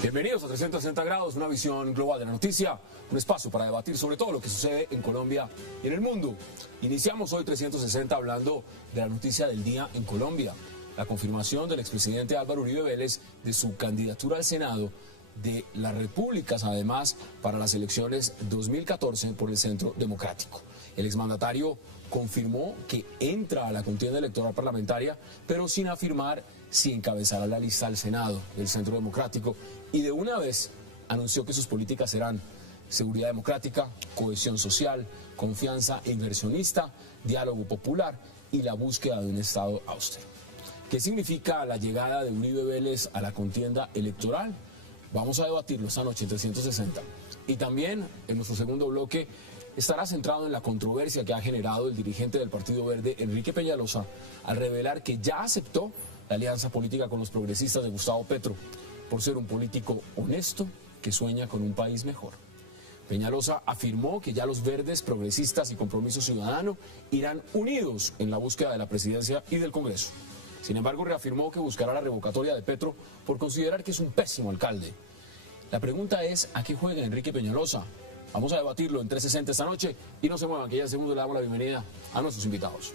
Bienvenidos a 360 grados, una visión global de la noticia, un espacio para debatir sobre todo lo que sucede en Colombia y en el mundo. Iniciamos hoy 360 hablando de la noticia del día en Colombia, la confirmación del expresidente Álvaro Uribe Vélez de su candidatura al Senado de las Repúblicas, además para las elecciones 2014 por el Centro Democrático. El exmandatario confirmó que entra a la contienda electoral parlamentaria, pero sin afirmar si encabezará la lista al Senado del Centro Democrático, y de una vez anunció que sus políticas serán seguridad democrática, cohesión social, confianza inversionista, diálogo popular y la búsqueda de un Estado austero. ¿Qué significa la llegada de Uribe Vélez a la contienda electoral? Vamos a debatirlo esta noche en 360. Y también en nuestro segundo bloque estará centrado en la controversia que ha generado el dirigente del Partido Verde, Enrique Peñalosa, al revelar que ya aceptó la alianza política con los progresistas de Gustavo Petro, por ser un político honesto que sueña con un país mejor. Peñalosa afirmó que ya los verdes, progresistas y Compromiso Ciudadano irán unidos en la búsqueda de la presidencia y del Congreso. Sin embargo, reafirmó que buscará la revocatoria de Petro por considerar que es un pésimo alcalde. La pregunta es, ¿a qué juega Enrique Peñalosa? Vamos a debatirlo en 360 esta noche y no se muevan, que ya en segundo le damos la bienvenida a nuestros invitados.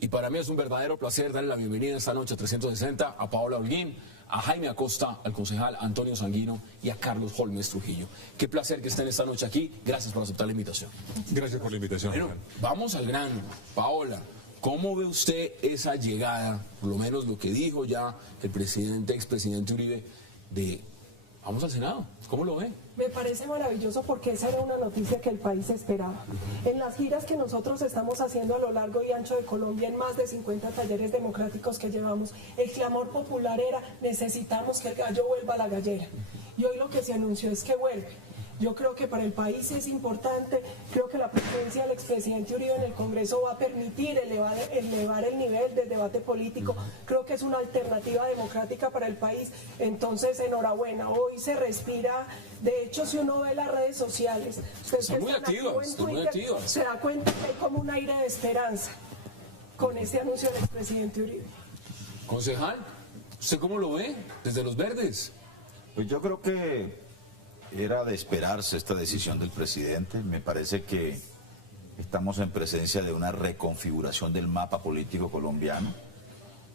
Y para mí es un verdadero placer darle la bienvenida esta noche a 360 a Paola Holguín, a Jaime Acosta, al concejal Antonio Sanguino y a Carlos Holmes Trujillo. Qué placer que estén esta noche aquí. Gracias por aceptar la invitación. Gracias por la invitación. Bueno, vamos al grano. Paola, ¿cómo ve usted esa llegada, por lo menos lo que dijo ya el expresidente Uribe, de vamos al Senado? ¿Cómo lo ve? Me parece maravilloso porque esa era una noticia que el país esperaba. En las giras que nosotros estamos haciendo a lo largo y ancho de Colombia, en más de 50 talleres democráticos que llevamos, el clamor popular era: necesitamos que el gallo vuelva a la gallera. Y hoy lo que se anunció es que vuelve. Yo creo que para el país es importante, creo que la presencia del expresidente Uribe en el Congreso va a permitir elevar el nivel del debate político. Creo que es una alternativa democrática para el país. Entonces, enhorabuena, hoy se respira. De hecho, si uno ve las redes sociales, están muy activas, se da cuenta que hay como un aire de esperanza con ese anuncio del expresidente Uribe. Concejal, ¿usted cómo lo ve desde los verdes? Pues yo creo que era de esperarse esta decisión del presidente. Me parece que estamos en presencia de una reconfiguración del mapa político colombiano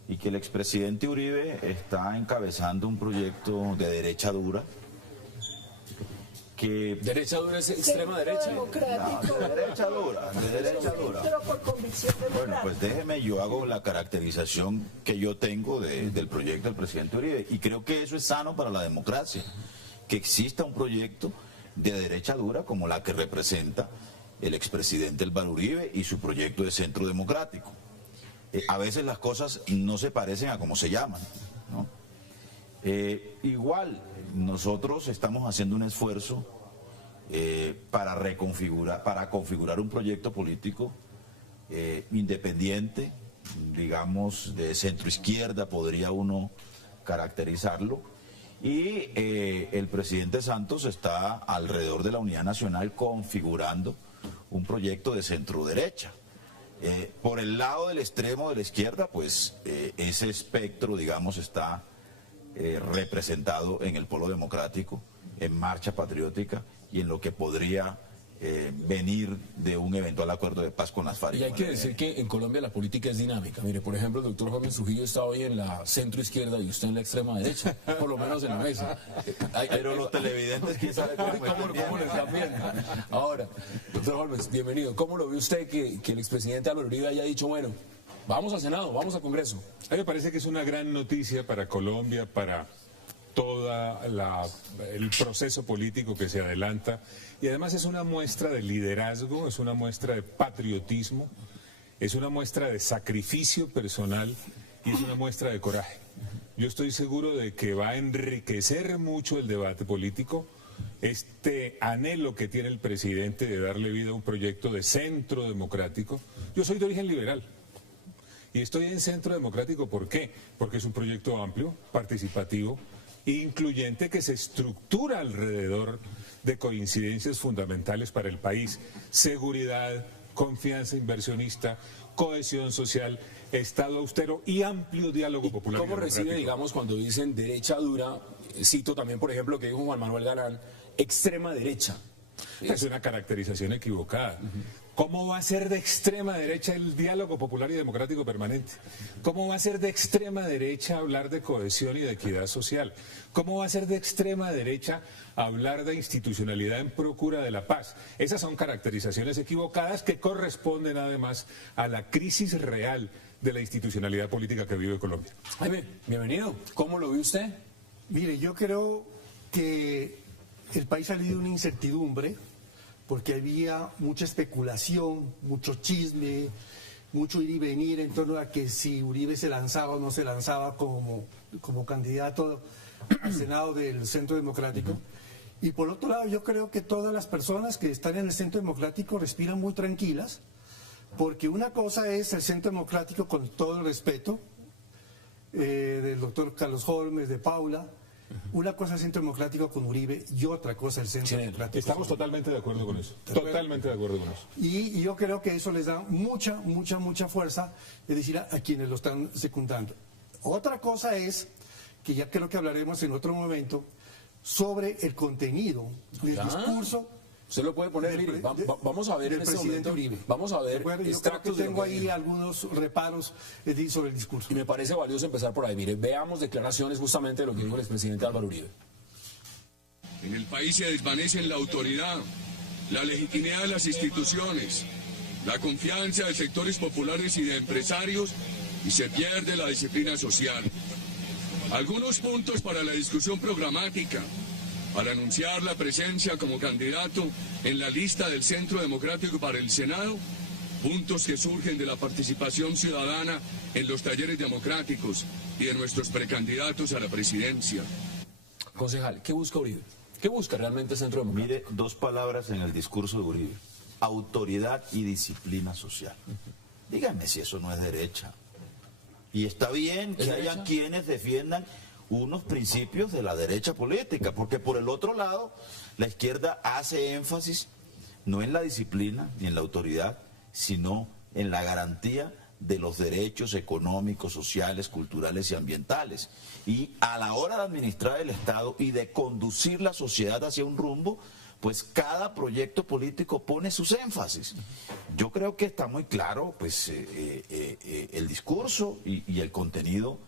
y que el expresidente Uribe está encabezando un proyecto de derecha dura. ¿Derecha dura es extrema derecha? No, de derecha dura, de derecha dura. Pero por convicción democrática. Bueno, pues déjeme, yo hago la caracterización que yo tengo del proyecto del presidente Uribe y creo que eso es sano para la democracia, que exista un proyecto de derecha dura como la que representa el expresidente Álvaro Uribe y su proyecto de Centro Democrático. A veces las cosas no se parecen a como se llaman, ¿no? Igual, nosotros estamos haciendo un esfuerzo para configurar un proyecto político independiente, digamos, de centro-izquierda, podría uno caracterizarlo. Y el presidente Santos está alrededor de la Unidad Nacional configurando un proyecto de centro-derecha. Por el lado del extremo de la izquierda, pues ese espectro, digamos, está representado en el Polo Democrático, en Marcha Patriótica y en lo que podría venir de un eventual acuerdo de paz con las FARC. Y hay que decir que en Colombia la política es dinámica. Mire, por ejemplo, el doctor Holmes Trujillo está hoy en la centro izquierda y usted en la extrema derecha, por lo menos en la mesa. Pero los televidentes, ¿quién sabe cómo lo están viendo? Ahora, doctor Holmes, bienvenido. ¿Cómo lo ve usted que el expresidente Álvaro Uribe haya dicho, bueno, vamos al Senado, vamos al Congreso? A mí me parece que es una gran noticia para Colombia, para todo el proceso político que se adelanta, y además es una muestra de liderazgo, es una muestra de patriotismo, es una muestra de sacrificio personal y es una muestra de coraje. Yo estoy seguro de que va a enriquecer mucho el debate político, este anhelo que tiene el presidente de darle vida a un proyecto de centro democrático. Yo soy de origen liberal y estoy en Centro Democrático, ¿por qué? Porque es un proyecto amplio, participativo, incluyente, que se estructura alrededor de coincidencias fundamentales para el país: seguridad, confianza inversionista, cohesión social, Estado austero y amplio diálogo popular. ¿Cómo recibe, digamos, cuando dicen derecha dura? Cito también, por ejemplo, que dijo Juan Manuel Galán, extrema derecha. Es una caracterización equivocada. ¿Cómo va a ser de extrema derecha el diálogo popular y democrático permanente? ¿Cómo va a ser de extrema derecha hablar de cohesión y de equidad social? ¿Cómo va a ser de extrema derecha hablar de institucionalidad en procura de la paz? Esas son caracterizaciones equivocadas que corresponden además a la crisis real de la institucionalidad política que vive Colombia. Jaime, bienvenido. ¿Cómo lo ve usted? Mire, yo creo que el país ha vivido una incertidumbre porque había mucha especulación, mucho chisme, mucho ir y venir en torno a que si Uribe se lanzaba o no se lanzaba como candidato al Senado del Centro Democrático. Y por otro lado, yo creo que todas las personas que están en el Centro Democrático respiran muy tranquilas, porque una cosa es el Centro Democrático, con todo el respeto del doctor Carlos Holmes, de Paula. Una cosa es el Centro Democrático con Uribe y otra cosa el Centro Democrático. Estamos totalmente de acuerdo con eso. Totalmente de acuerdo con eso. Y yo creo que eso les da mucha fuerza, es decir, a quienes lo están secundando. Otra cosa es, que ya creo que hablaremos en otro momento, sobre el contenido del discurso. Usted lo puede poner, mire, vamos a ver del en este presidente momento, Uribe. vamos a ver Yo creo que extractos de tengo ahí algunos reparos sobre el discurso. Y me parece valioso empezar por ahí. Mire, veamos declaraciones justamente de lo que dijo el expresidente Álvaro Uribe. En el país se desvanecen la autoridad, la legitimidad de las instituciones, la confianza de sectores populares y de empresarios, y se pierde la disciplina social. Algunos puntos para la discusión programática: al anunciar la presencia como candidato en la lista del Centro Democrático para el Senado, puntos que surgen de la participación ciudadana en los talleres democráticos y de nuestros precandidatos a la presidencia. Concejal, ¿qué busca Uribe? ¿Qué busca realmente el Centro Democrático? Mire, dos palabras en el discurso de Uribe: autoridad y disciplina social. Díganme si eso no es derecha. Y está bien que haya quienes defiendan unos principios de la derecha política, porque por el otro lado, la izquierda hace énfasis no en la disciplina ni en la autoridad, sino en la garantía de los derechos económicos, sociales, culturales y ambientales. Y a la hora de administrar el Estado y de conducir la sociedad hacia un rumbo, pues cada proyecto político pone sus énfasis. Yo creo que está muy claro pues el discurso y el contenido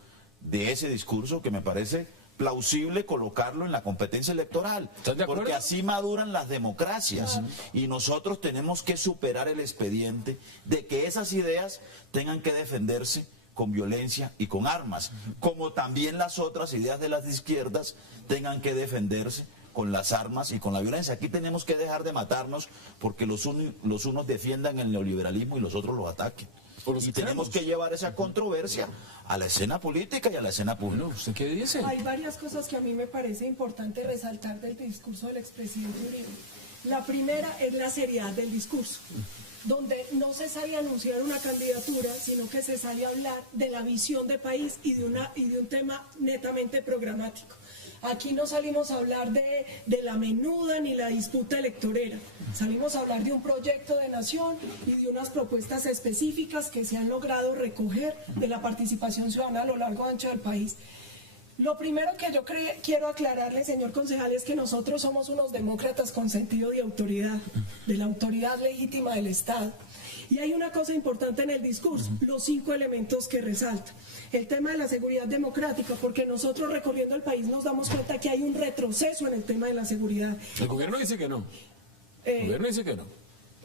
de ese discurso, que me parece plausible colocarlo en la competencia electoral, porque así maduran las democracias. Y nosotros tenemos que superar el expediente de que esas ideas tengan que defenderse con violencia y con armas, como también las otras ideas de las izquierdas tengan que defenderse con las armas y con la violencia. Aquí tenemos que dejar de matarnos porque los unos defiendan el neoliberalismo y los otros lo ataquen. Y tenemos que llevar esa controversia a la escena política y a la escena pública. Bueno, ¿usted qué dice? Hay varias cosas que a mí me parece importante resaltar del discurso del expresidente Uribe. La primera es la seriedad del discurso, donde no se sale a anunciar una candidatura, sino que se sale a hablar de la visión de país y de un tema netamente programático. Aquí no salimos a hablar de la menuda ni la disputa electorera. Salimos a hablar de un proyecto de nación y de unas propuestas específicas que se han logrado recoger de la participación ciudadana a lo largo y ancho del país. Lo primero que yo quiero aclararle, señor concejal, es que nosotros somos unos demócratas con sentido de autoridad, de la autoridad legítima del Estado. Y hay una cosa importante en el discurso, los 5 elementos que resalta. El tema de la seguridad democrática, porque nosotros recorriendo el país nos damos cuenta que hay un retroceso en el tema de la seguridad. El gobierno dice que no. El gobierno dice que no.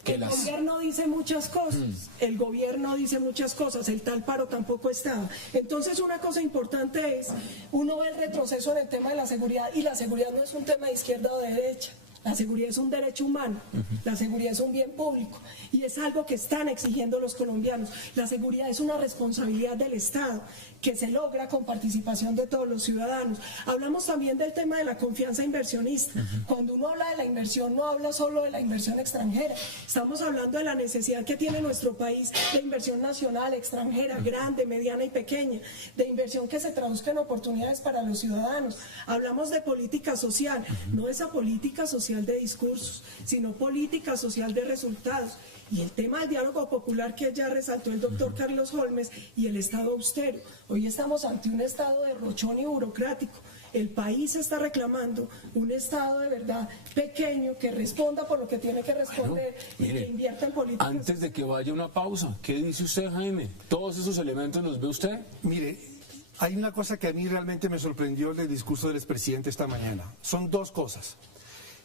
El gobierno dice muchas cosas, el gobierno dice muchas cosas, el tal paro tampoco está. Entonces una cosa importante es, uno ve el retroceso en el tema de la seguridad, y la seguridad no es un tema de izquierda o de derecha. La seguridad es un derecho humano, la seguridad es un bien público y es algo que están exigiendo los colombianos. La seguridad es una responsabilidad del Estado que se logra con participación de todos los ciudadanos. Hablamos también del tema de la confianza inversionista. Cuando uno habla de la inversión, no habla solo de la inversión extranjera. Estamos hablando de la necesidad que tiene nuestro país de inversión nacional, extranjera, grande, mediana y pequeña, de inversión que se traduzca en oportunidades para los ciudadanos. Hablamos de política social, no esa política social social de discursos, sino política social de resultados. Y el tema del diálogo popular que ya resaltó el doctor Carlos Holmes y el Estado austero. Hoy estamos ante un Estado derrochón y burocrático. El país está reclamando un Estado de verdad pequeño que responda por lo que tiene que responder y que invierta en políticas. Antes de que vaya una pausa, ¿qué dice usted, Jaime? ¿Todos esos elementos los ve usted? Mire, hay una cosa que a mí realmente me sorprendió del discurso del expresidente esta mañana. Son dos cosas.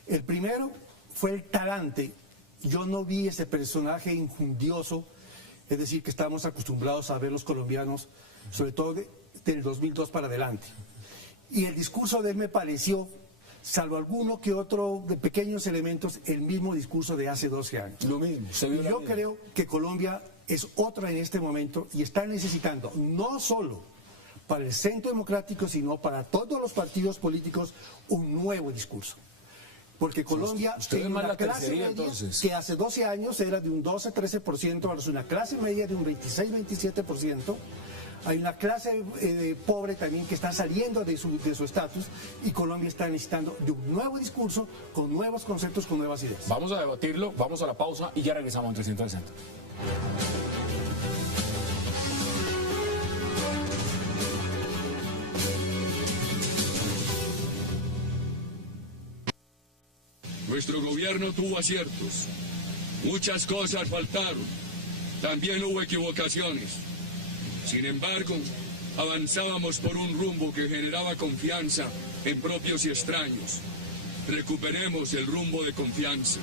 El primero fue el talante. Yo no vi ese personaje injundioso, es decir, que estamos acostumbrados a ver los colombianos, sobre todo del 2002 para adelante. Y el discurso de él me pareció, salvo alguno que otro de pequeños elementos, el mismo discurso de hace 12 años. Lo mismo. Y yo creo que Colombia es otra en este momento y está necesitando, no solo para el Centro Democrático, sino para todos los partidos políticos, un nuevo discurso. Porque Colombia tiene una clase media que hace 12 años era de un 12-13%, ahora es una clase media de un 26-27%. Hay una clase pobre también que está saliendo de su estatus y Colombia está necesitando de un nuevo discurso, con nuevos conceptos, con nuevas ideas. Vamos a debatirlo, vamos a la pausa y ya regresamos en 360. Nuestro gobierno tuvo aciertos. Muchas cosas faltaron. También hubo equivocaciones. Sin embargo, avanzábamos por un rumbo que generaba confianza en propios y extraños. Recuperemos el rumbo de confianza.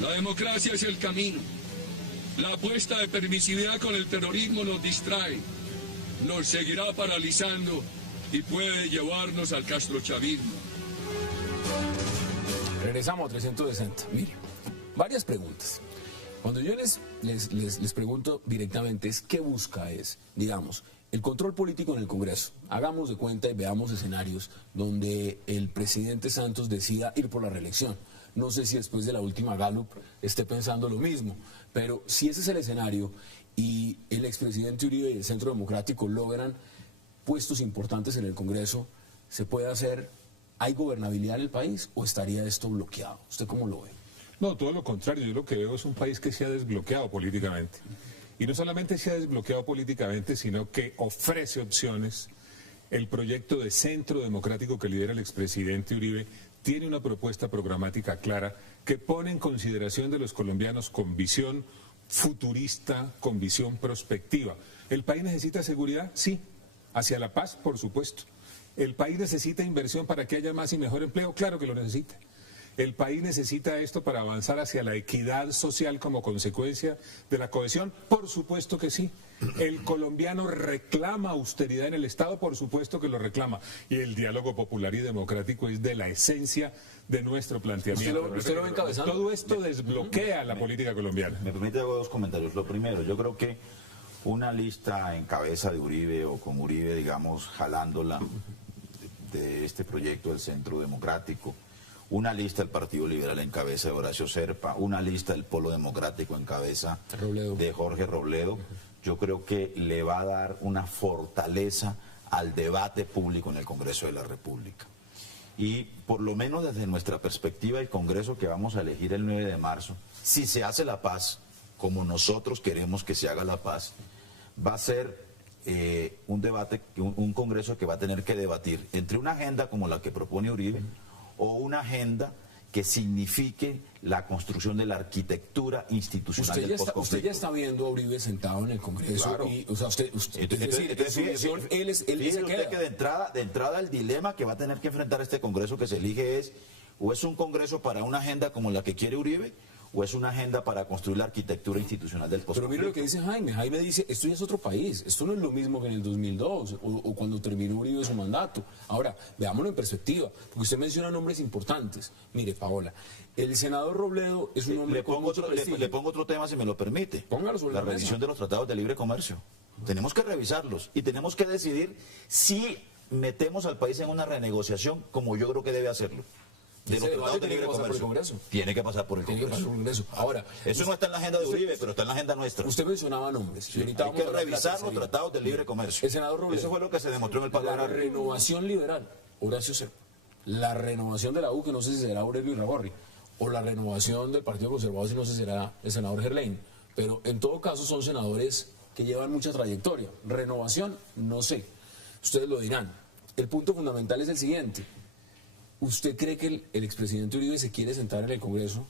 La democracia es el camino. La apuesta de permisividad con el terrorismo nos distrae, nos seguirá paralizando y puede llevarnos al castrochavismo. Regresamos a 360. Mire, varias preguntas. Cuando yo les pregunto directamente es qué busca es, digamos, el control político en el Congreso. Hagamos de cuenta y veamos escenarios donde el presidente Santos decida ir por la reelección. No sé si después de la última Gallup esté pensando lo mismo, pero si ese es el escenario y el expresidente Uribe y el Centro Democrático logran puestos importantes en el Congreso, ¿se puede hacer? ¿Hay gobernabilidad en el país o estaría esto bloqueado? ¿Usted cómo lo ve? No, todo lo contrario. Yo lo que veo es un país que se ha desbloqueado políticamente. Y no solamente se ha desbloqueado políticamente, sino que ofrece opciones. El proyecto de Centro Democrático que lidera el expresidente Uribe tiene una propuesta programática clara que pone en consideración de los colombianos con visión futurista, con visión prospectiva. ¿El país necesita seguridad? Sí. ¿Hacia la paz? Por supuesto. ¿El país necesita inversión para que haya más y mejor empleo? Claro que lo necesita. ¿El país necesita esto para avanzar hacia la equidad social como consecuencia de la cohesión? Por supuesto que sí. ¿El colombiano reclama austeridad en el Estado? Por supuesto que lo reclama. Y el diálogo popular y democrático es de la esencia de nuestro planteamiento. ¿Usted lo ve encabezando? Todo esto desbloquea la política colombiana. Me permite hago dos comentarios. Lo primero, yo creo que una lista en cabeza de Uribe o con Uribe, digamos, jalándola de este proyecto del Centro Democrático, una lista del Partido Liberal en cabeza de Horacio Serpa, una lista del Polo Democrático en cabeza de Jorge Robledo, yo creo que le va a dar una fortaleza al debate público en el Congreso de la República. Y por lo menos desde nuestra perspectiva, el Congreso que vamos a elegir el 9 de marzo, si se hace la paz, como nosotros queremos que se haga la paz, va a ser un debate, un Congreso que va a tener que debatir entre una agenda como la que propone Uribe o una agenda que signifique la construcción de la arquitectura institucional del postconflicto. Usted ya está viendo a Uribe sentado en el Congreso. Claro. Y, o sea, usted él se queda. Que de entrada el dilema que va a tener que enfrentar este Congreso que se elige es, o es un Congreso para una agenda como la que quiere Uribe, o es una agenda para construir la arquitectura institucional del postconflicto. Pero mire lo que dice Jaime. Jaime dice, esto ya es otro país. Esto no es lo mismo que en el 2002 o cuando terminó Uribe su mandato. Ahora, veámoslo en perspectiva, porque usted menciona nombres importantes. Mire, Paola, el senador Robledo es un hombre con mucho prestigio. Le pongo otro tema, si me lo permite. Póngalo sobre la revisión de los tratados de libre comercio. Tenemos que revisarlos y tenemos que decidir si metemos al país en una renegociación como yo creo que debe hacerlo. De los tratados de libre comercio. Tiene que pasar por el Congreso. Ahora, eso no está en la agenda de Uribe, pero está en la agenda nuestra. Usted mencionaba nombres. Sí, hay que revisar los tratados de libre comercio. El senador Robledo. Eso fue lo que se demostró en el Parlamento. La renovación liberal, Horacio Serpa. la renovación de la U, que no sé si será Aurelio Iragorri, o la renovación del Partido Conservador, si no sé si será el senador Gerlain. Pero en todo caso son senadores que llevan mucha trayectoria. Renovación, no sé. Ustedes lo dirán. El punto fundamental es el siguiente. ¿Usted cree que el expresidente Uribe se quiere sentar en el Congreso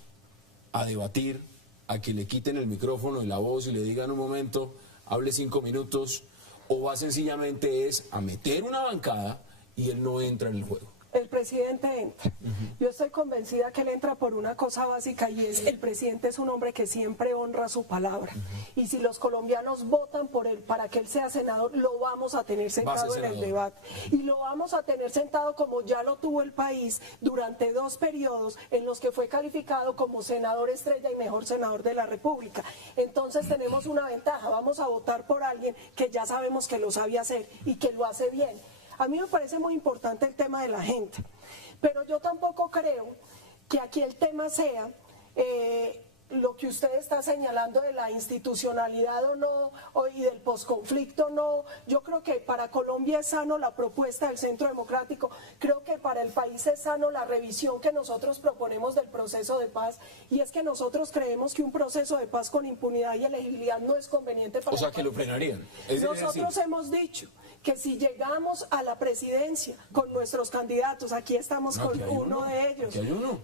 a debatir, a que le quiten el micrófono y la voz y le digan un momento, hable 5 minutos, o va sencillamente es a meter una bancada y él no entra en el juego? El presidente entra. Yo estoy convencida que él entra por una cosa básica, y es: el presidente es un hombre que siempre honra su palabra. Y si los colombianos votan por él para que él sea senador, lo vamos a tener sentado en el debate. Y lo vamos a tener sentado como ya lo tuvo el país durante 2 periodos en los que fue calificado como senador estrella y mejor senador de la República. Entonces tenemos una ventaja. Vamos a votar por alguien que ya sabemos que lo sabe hacer y que lo hace bien. A mí me parece muy importante el tema de la gente, pero yo tampoco creo que aquí el tema sea lo que usted está señalando de la institucionalidad o no, y del posconflicto no. Yo creo que para Colombia es sano la propuesta del Centro Democrático, creo que para el país es sano la revisión que nosotros proponemos del proceso de paz, y es que nosotros creemos que un proceso de paz con impunidad y elegibilidad no es conveniente para el país. O sea, que lo frenarían. Nosotros hemos dicho que si llegamos a la presidencia con nuestros candidatos, aquí estamos con uno de ellos,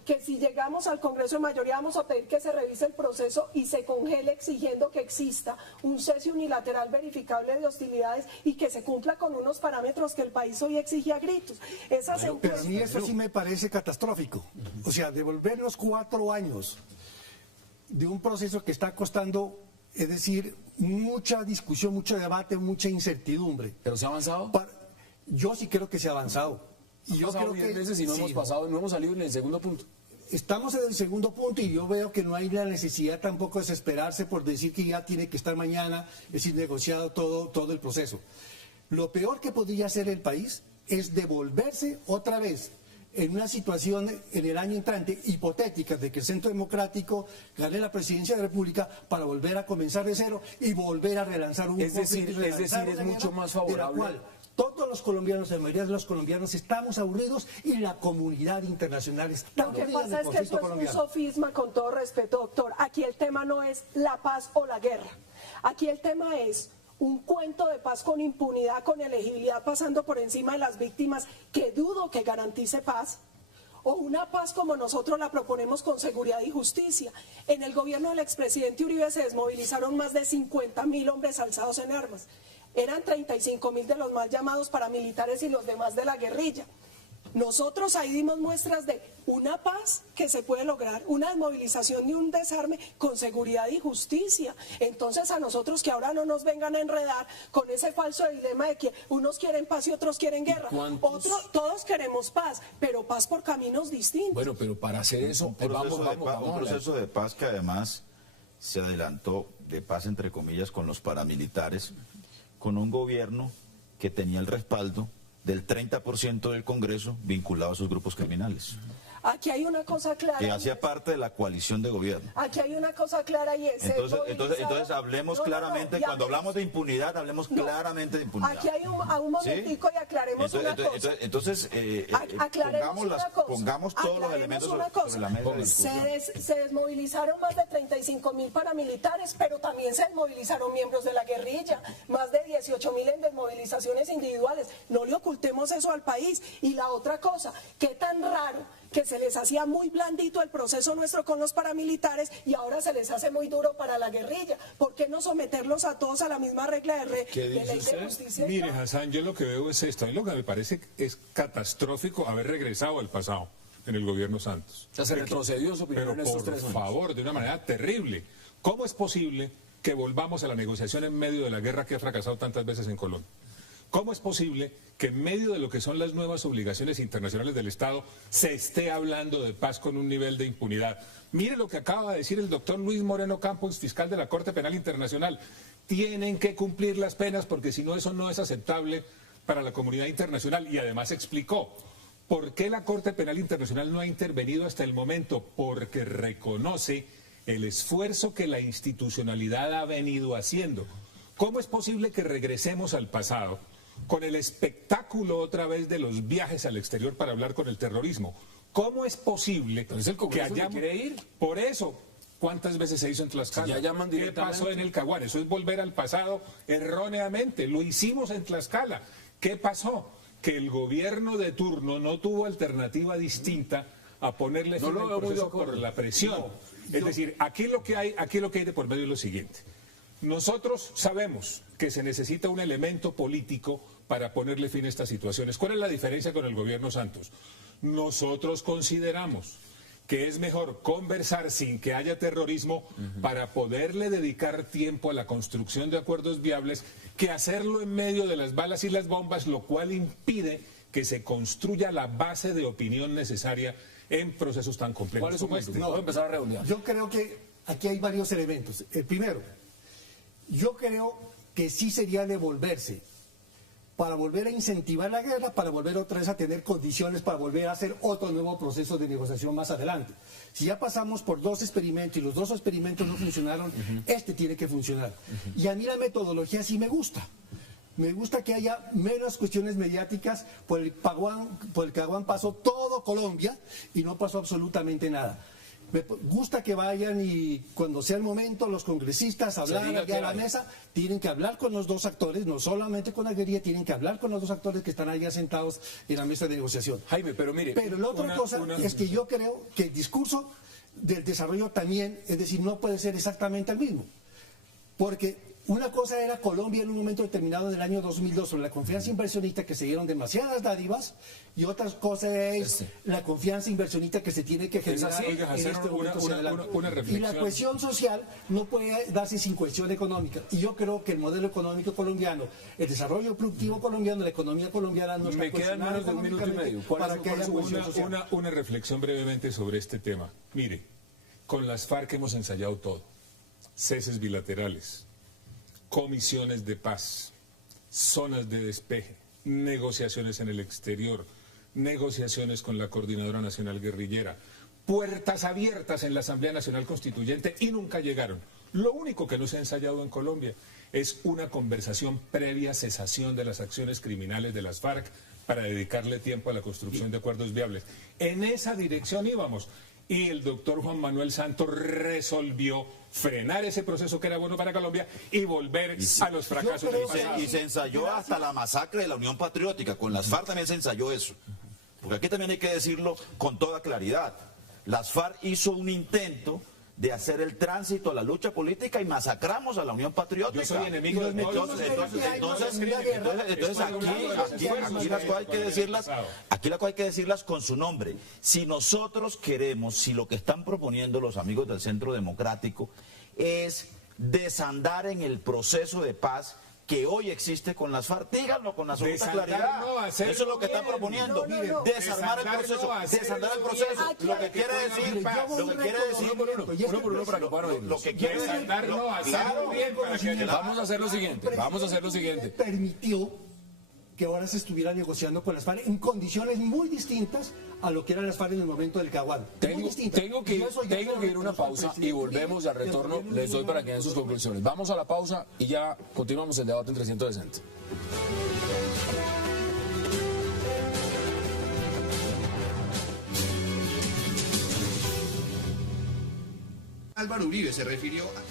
que si llegamos al Congreso de mayoría vamos a pedir que se revise el proceso y se congele, exigiendo que exista un cese unilateral verificable de hostilidades y que se cumpla con unos parámetros que el país hoy exige a gritos. Pero a mí eso sí me parece catastrófico. O sea, devolver los 4 años de un proceso que está costando, es decir, mucha discusión, mucho debate, mucha incertidumbre. ¿Pero se ha avanzado? Yo sí creo que se ha avanzado. Y yo creo que veces y no hemos pasado, no hemos salido en el segundo punto. Estamos en el segundo punto, y yo veo que no hay la necesidad tampoco de desesperarse por decir que ya tiene que estar mañana, es decir, negociado todo el proceso. Lo peor que podría hacer el país es devolverse otra vez en una situación en el año entrante hipotética de que el Centro Democrático gane la presidencia de la República, para volver a comenzar de cero y volver a relanzar un conflicto. Es decir, es mucho más favorable. De la cual todos los colombianos, la mayoría de los colombianos, estamos aburridos, y la comunidad internacional está aburrida. Lo que pasa es que eso es un sofisma, con todo respeto, doctor. Aquí el tema no es la paz o la guerra. Aquí el tema es un cuento de paz con impunidad, con elegibilidad pasando por encima de las víctimas, que dudo que garantice paz, o una paz como nosotros la proponemos, con seguridad y justicia. En el gobierno del expresidente Uribe se desmovilizaron más de 50.000 hombres alzados en armas. Eran 35.000 de los mal llamados paramilitares y los demás de la guerrilla. Nosotros ahí dimos muestras de una paz que se puede lograr, una desmovilización y un desarme con seguridad y justicia. Entonces a nosotros que ahora no nos vengan a enredar con ese falso dilema de que unos quieren paz y otros quieren guerra. Todos queremos paz, pero paz por caminos distintos. Bueno, pero para hacer eso, un proceso de paz que además se adelantó, de paz entre comillas, con los paramilitares, con un gobierno que tenía el respaldo del 30% del Congreso vinculado a sus grupos criminales. Aquí hay una cosa clara. Que hacía parte de la coalición de gobierno. Aquí hay una cosa clara, y es... Entonces hablemos claramente, cuando hablamos de impunidad, hablemos claramente de impunidad. Aquí hay un momentico, y aclaremos una cosa. Entonces, pongamos todos los elementos sobre la mesa de discusión. Se desmovilizaron más de 35.000 paramilitares, pero también se desmovilizaron miembros de la guerrilla, más de 18.000 en desmovilizaciones individuales. No le ocultemos eso al país. Y la otra cosa, qué tan raro que se les hacía muy blandito el proceso nuestro con los paramilitares, y ahora se les hace muy duro para la guerrilla. ¿Por qué no someterlos a todos a la misma regla de ley de justicia? Mire, Hassan, yo lo que veo es esto. A mí lo que me parece es catastrófico haber regresado al pasado en el gobierno Santos. O sea, se retrocedió su opinión en estos 3 años. Por favor, de una manera terrible. ¿Cómo es posible que volvamos a la negociación en medio de la guerra que ha fracasado tantas veces en Colombia? ¿Cómo es posible que en medio de lo que son las nuevas obligaciones internacionales del Estado se esté hablando de paz con un nivel de impunidad? Mire lo que acaba de decir el doctor Luis Moreno Campos, fiscal de la Corte Penal Internacional. Tienen que cumplir las penas, porque si no, eso no es aceptable para la comunidad internacional. Y además explicó por qué la Corte Penal Internacional no ha intervenido hasta el momento: porque reconoce el esfuerzo que la institucionalidad ha venido haciendo. ¿Cómo es posible que regresemos al pasado con el espectáculo otra vez de los viajes al exterior para hablar con el terrorismo. ¿Cómo es posible Pero es el Congreso que quiere ir? Por eso, ¿cuántas veces se hizo en Tlaxcala? Si ya llaman ¿Qué directamente. pasó en el Caguán? Eso es volver al pasado erróneamente. Lo hicimos en Tlaxcala. ¿Qué pasó? Que el gobierno de turno no tuvo alternativa distinta a ponerle fin al proceso por la presión. Es decir, aquí lo que hay de por medio es lo siguiente. Nosotros sabemos que se necesita un elemento político para ponerle fin a estas situaciones. ¿Cuál es la diferencia con el gobierno Santos? Nosotros consideramos que es mejor conversar sin que haya terrorismo para poderle dedicar tiempo a la construcción de acuerdos viables que hacerlo en medio de las balas y las bombas, lo cual impide que se construya la base de opinión necesaria en procesos tan complejos ¿Cuál es su como punto? este. Voy a empezar a redondear. Yo creo que aquí hay varios elementos. El primero, yo creo que sí sería devolverse para volver a incentivar la guerra, para volver otra vez a tener condiciones, para volver a hacer otro nuevo proceso de negociación más adelante. Si ya pasamos por 2 experimentos y los 2 experimentos no funcionaron, este tiene que funcionar. Y a mí la metodología sí me gusta. Me gusta que haya menos cuestiones mediáticas. Por el Caguán pasó todo Colombia y no pasó absolutamente nada. Me gusta que vayan y cuando sea el momento los congresistas hablar allá a la mesa, tienen que hablar con los 2 actores, no solamente con la guerrilla, tienen que hablar con los 2 actores que están allá sentados en la mesa de negociación. Jaime, pero mire... Pero la otra cosa es que yo creo que el discurso del desarrollo también, es decir, no puede ser exactamente el mismo. Porque una cosa era Colombia en un momento determinado del año 2002 sobre la confianza inversionista, que se dieron demasiadas dádivas, y otra cosa es la confianza inversionista que se tiene que generar en este momento hacia adelante. Y la cohesión social no puede darse sin cohesión económica. Y yo creo que el modelo económico colombiano, el desarrollo productivo colombiano, la economía colombiana no está cohesionada menos de un minuto y medio para que haya cohesión social. Una reflexión brevemente sobre este tema. Mire, con las FARC hemos ensayado todo. Ceses bilaterales, comisiones de paz, zonas de despeje, negociaciones en el exterior, negociaciones con la Coordinadora Nacional Guerrillera, puertas abiertas en la Asamblea Nacional Constituyente y nunca llegaron. Lo único que no se ha ensayado en Colombia es una conversación previa cesación de las acciones criminales de las FARC para dedicarle tiempo a la construcción de acuerdos viables. En esa dirección íbamos. Y el doctor Juan Manuel Santos resolvió frenar ese proceso que era bueno para Colombia y volver a los fracasos del pasado. Y se ensayó hasta la masacre de la Unión Patriótica. Con las FARC también se ensayó eso. Porque aquí también hay que decirlo con toda claridad. Las FARC hizo un intento de hacer el tránsito a la lucha política y masacramos a la Unión Patriótica. Yo soy enemigo de entonces aquí las cosas hay que decirlas, aquí las cosas hay que decirlas con su nombre. Si nosotros queremos, si lo que están proponiendo los amigos del Centro Democrático es desandar en el proceso de paz que hoy existe con las FARC, díganlo con absoluta claridad. Eso es lo que están proponiendo. Desarmar el proceso, desandar el proceso. Lo que quiere decir, Vamos a hacer lo siguiente. Permitió que ahora se estuviera negociando con las FARC en condiciones muy distintas a lo que eran las FARC en el momento del Caguán. Tengo que ir a una pausa y volvemos al retorno. Les doy para que den sus conclusiones. Vamos a la pausa y ya continuamos el debate en 360. Álvaro Uribe se refirió a...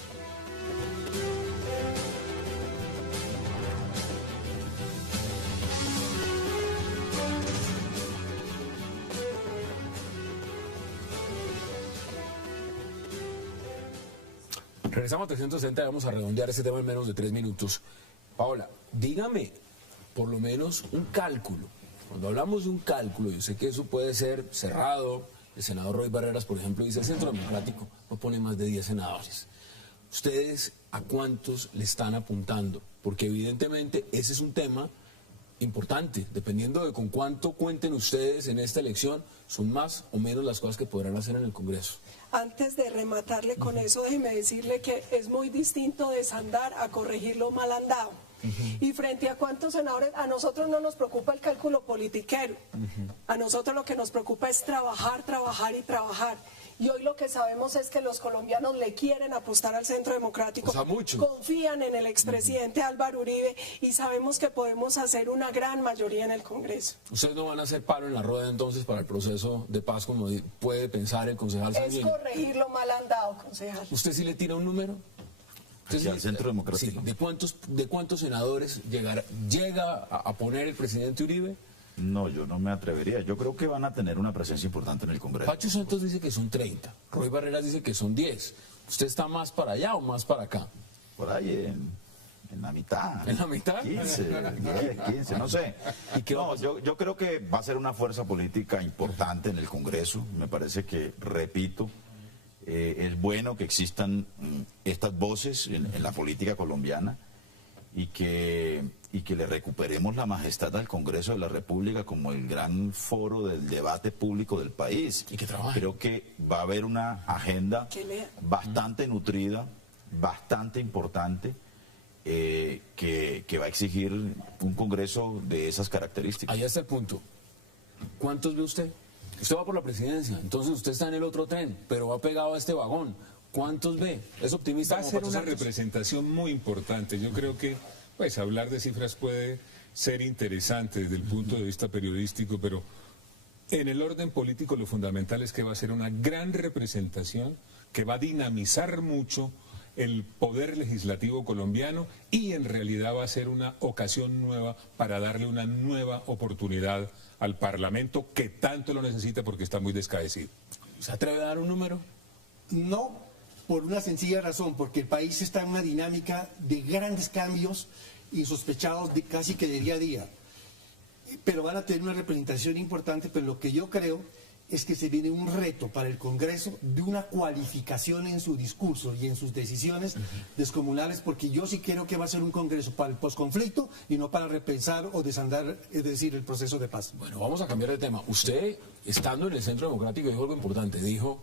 Regresamos a 360 y vamos a redondear ese tema en menos de 3 minutos. Paola, dígame por lo menos un cálculo. Cuando hablamos de un cálculo, yo sé que eso puede ser cerrado. El senador Roy Barreras, por ejemplo, dice el Centro Democrático no pone más de 10 senadores. ¿Ustedes a cuántos le están apuntando? Porque evidentemente ese es un tema importante. Dependiendo de con cuánto cuenten ustedes en esta elección, son más o menos las cosas que podrán hacer en el Congreso. Antes de rematarle con eso, déjeme decirle que es muy distinto desandar a corregir lo mal andado. Y frente a cuántos senadores, a nosotros no nos preocupa el cálculo politiquero. A nosotros lo que nos preocupa es trabajar, trabajar y trabajar. Y hoy lo que sabemos es que los colombianos le quieren apostar al Centro Democrático, O sea, mucho. confían en el expresidente Álvaro Uribe y sabemos que podemos hacer una gran mayoría en el Congreso. ¿Ustedes no van a hacer palo en la rueda entonces para el proceso de paz como puede pensar el concejal Es Sanguino? corregir lo mal andado, concejal. ¿Usted sí le tira un número? ¿Usted Hacia el Centro Democrático. Sí, ¿de cuántos senadores llega a poner el presidente Uribe? No, yo no me atrevería. Yo creo que van a tener una presencia importante en el Congreso. Pacho Santos dice que son 30, Roy Barreras dice que son 10. ¿Usted está más para allá o más para acá? Por ahí en la mitad. ¿En la mitad? 15, 10, 15, no sé. No, yo creo que va a ser una fuerza política importante en el Congreso. Me parece que, repito, es bueno que existan estas voces en la política colombiana y que le recuperemos la majestad al Congreso de la República como el gran foro del debate público del país. Y que trabaje. Creo que va a haber una agenda bastante nutrida, bastante importante, que va a exigir un Congreso de esas características. Allá está el punto. ¿Cuántos ve usted? Usted va por la presidencia, entonces usted está en el otro tren, pero va pegado a este vagón. ¿Cuántos ve? ¿Es optimista? Va a como ser Pacho una Santos? representación muy importante. Yo creo que pues hablar de cifras puede ser interesante desde el punto de vista periodístico, pero en el orden político lo fundamental es que va a ser una gran representación que va a dinamizar mucho el poder legislativo colombiano y en realidad va a ser una ocasión nueva para darle una nueva oportunidad al Parlamento que tanto lo necesita porque está muy descaecido. ¿Se atreve a dar un número? No, por una sencilla razón, porque el país está en una dinámica de grandes cambios insospechados casi que de día a día. Pero van a tener una representación importante, pero lo que yo creo es que se viene un reto para el Congreso de una cualificación en su discurso y en sus decisiones descomunales, porque yo sí creo que va a ser un Congreso para el posconflicto y no para repensar o desandar, es decir, el proceso de paz. Bueno, vamos a cambiar de tema. Usted, estando en el Centro Democrático, dijo algo importante. Dijo,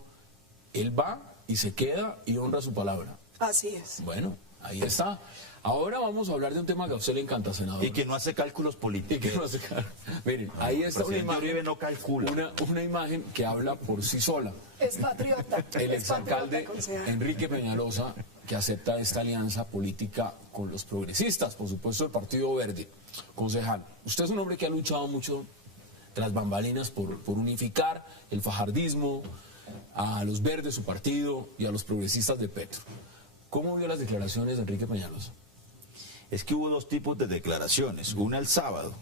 él va y se queda y honra su palabra. Así es. Bueno, ahí está. Ahora vamos a hablar de un tema que a usted le encanta, senador. Y que no hace cálculos Y políticos. que no hace cara. Miren, ahí está una presidente imagen, Uribe no calcula. una imagen que habla por sí sola. Es patriota. El es exalcalde patriota, concejal. Enrique Peñalosa, que acepta esta alianza política con los progresistas, por supuesto el Partido Verde. Concejal, usted es un hombre que ha luchado mucho tras bambalinas por unificar el fajardismo, a los verdes, su partido, y a los progresistas de Petro. ¿Cómo vio las declaraciones de Enrique Peñalosa? Es que hubo dos tipos de declaraciones. Una el sábado,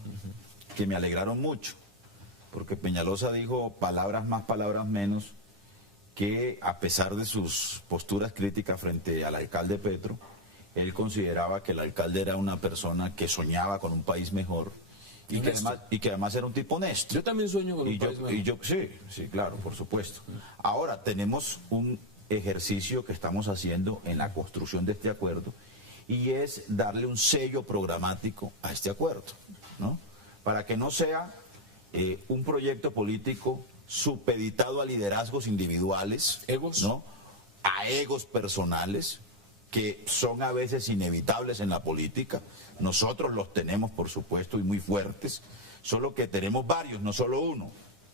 que me alegraron mucho, porque Peñalosa dijo palabras más, palabras menos, que a pesar de sus posturas críticas frente al alcalde Petro, él consideraba que el alcalde era una persona que soñaba con un país mejor y que además era un tipo honesto. Yo también sueño con un país mejor. Sí, claro, por supuesto. Ahora, tenemos un ejercicio que estamos haciendo en la construcción de este acuerdo y es darle un sello programático a este acuerdo, ¿no? Para que no sea un proyecto político supeditado a liderazgos individuales, ¿Egos? ¿no? A egos personales, que son a veces inevitables en la política. Nosotros los tenemos, por supuesto, y muy fuertes, solo que tenemos varios, no solo uno,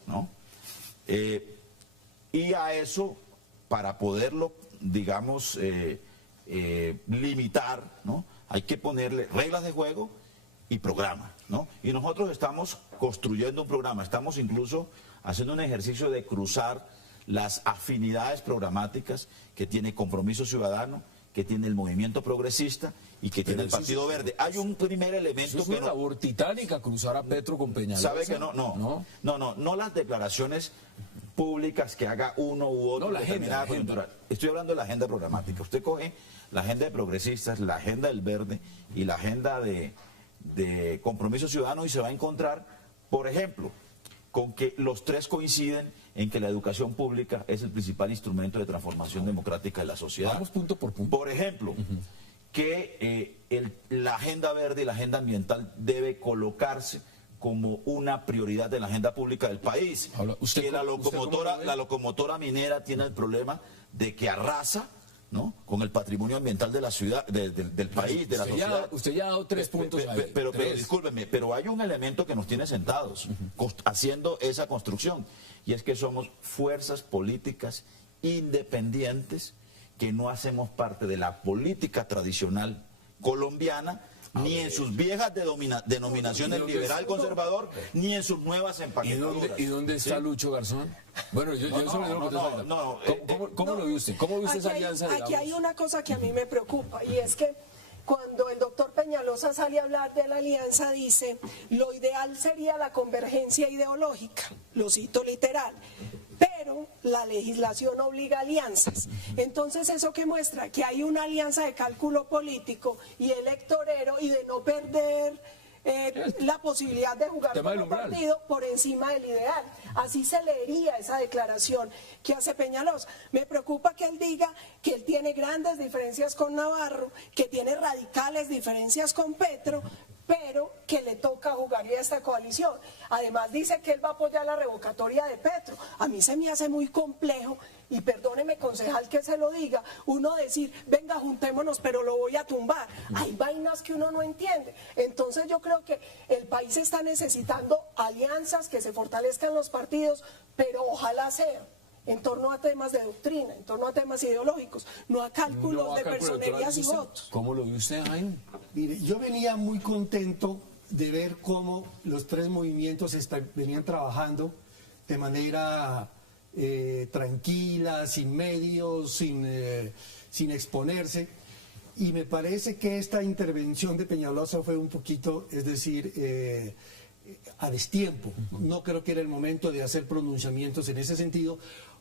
¿no? Y a eso, para poderlo, digamos, limitar, ¿no? Hay que ponerle reglas de juego y programa, ¿no? Y nosotros estamos construyendo un programa, estamos incluso haciendo un ejercicio de cruzar las afinidades programáticas que tiene Compromiso Ciudadano, que tiene el Movimiento Progresista y que tiene el Partido Verde. Hay un primer elemento Eso es que una labor titánica, cruzar a Petro con Peñalosa. ¿Sabe que no las declaraciones públicas que haga uno u otro? No, la determinada agenda. coyuntura. Estoy hablando de la agenda programática. Usted coge la agenda de progresistas, la agenda del Verde y la agenda de Compromiso Ciudadano y se va a encontrar, por ejemplo, con que los tres coinciden en que la educación pública es el principal instrumento de transformación democrática de la sociedad. Vamos punto por punto. Por ejemplo, que la agenda verde y la agenda ambiental debe colocarse como una prioridad de la agenda pública del país. Ahora, que la ¿cómo lo ve? locomotora minera tiene el problema de que arrasa, ¿no?, con el patrimonio ambiental de la ciudad, del país, de la sociedad. Usted ya ha dado 3 puntos ahí. Pero Tres. discúlpeme, pero hay un elemento que nos tiene sentados haciendo esa construcción, y es que somos fuerzas políticas independientes que no hacemos parte de la política tradicional colombiana, ni en sus viejas denominaciones liberal, conservador, ni en sus nuevas empaquetaduras. ¿Y dónde está Lucho Garzón? Bueno, yo eso lo digo porque ¿Cómo lo vio usted? ¿Cómo vio usted esa alianza? Aquí hay una cosa que a mí me preocupa, y es que cuando el doctor Peñalosa sale a hablar de la alianza, dice, lo ideal sería la convergencia ideológica, lo cito literal, pero la legislación obliga a alianzas. Entonces, ¿eso qué muestra? Que hay una alianza de cálculo político y electorero y de no perder la posibilidad de jugar con un partido por encima del ideal. Así se leería esa declaración que hace Peñalosa. Me preocupa que él diga que él tiene grandes diferencias con Navarro, que tiene radicales diferencias con Petro, pero que le toca jugarle a esta coalición. Además dice que él va a apoyar la revocatoria de Petro. A mí se me hace muy complejo, y perdóneme, concejal, que se lo diga, uno decir, venga, juntémonos, pero lo voy a tumbar. Hay vainas que uno no entiende. Entonces yo creo que el país está necesitando alianzas, que se fortalezcan los partidos, pero ojalá sea en torno a temas de doctrina, en torno a temas ideológicos, no a cálculos de personerías y votos. ¿Cómo lo vio usted, Jaime? Mire, yo venía muy contento de ver cómo los tres movimientos venían trabajando de manera tranquila, sin medios, sin exponerse, y me parece que esta intervención de Peñalosa fue un poquito, es decir, a destiempo. No creo que era el momento de hacer pronunciamientos en ese sentido,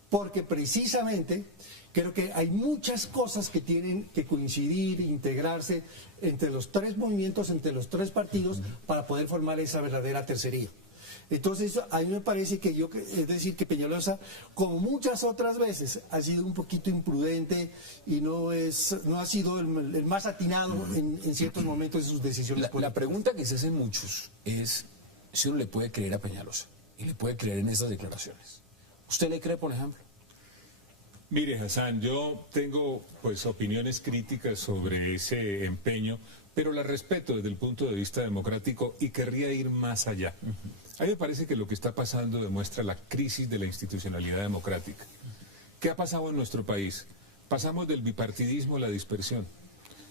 porque precisamente creo que hay muchas cosas que tienen que coincidir, integrarse entre los tres movimientos, entre los tres partidos, para poder formar esa verdadera tercería. Entonces, a mí me parece que es decir, que Peñalosa, como muchas otras veces, ha sido un poquito imprudente y no ha sido el más atinado en ciertos momentos de sus decisiones políticas. La pregunta que se hacen muchos es si uno le puede creer a Peñalosa y le puede creer en esas declaraciones. ¿Usted le cree, por ejemplo? Mire, Hassan, yo tengo pues opiniones críticas sobre ese empeño, pero la respeto desde el punto de vista democrático y querría ir más allá. A mí me parece que lo que está pasando demuestra la crisis de la institucionalidad democrática. ¿Qué ha pasado en nuestro país? Pasamos del bipartidismo a la dispersión.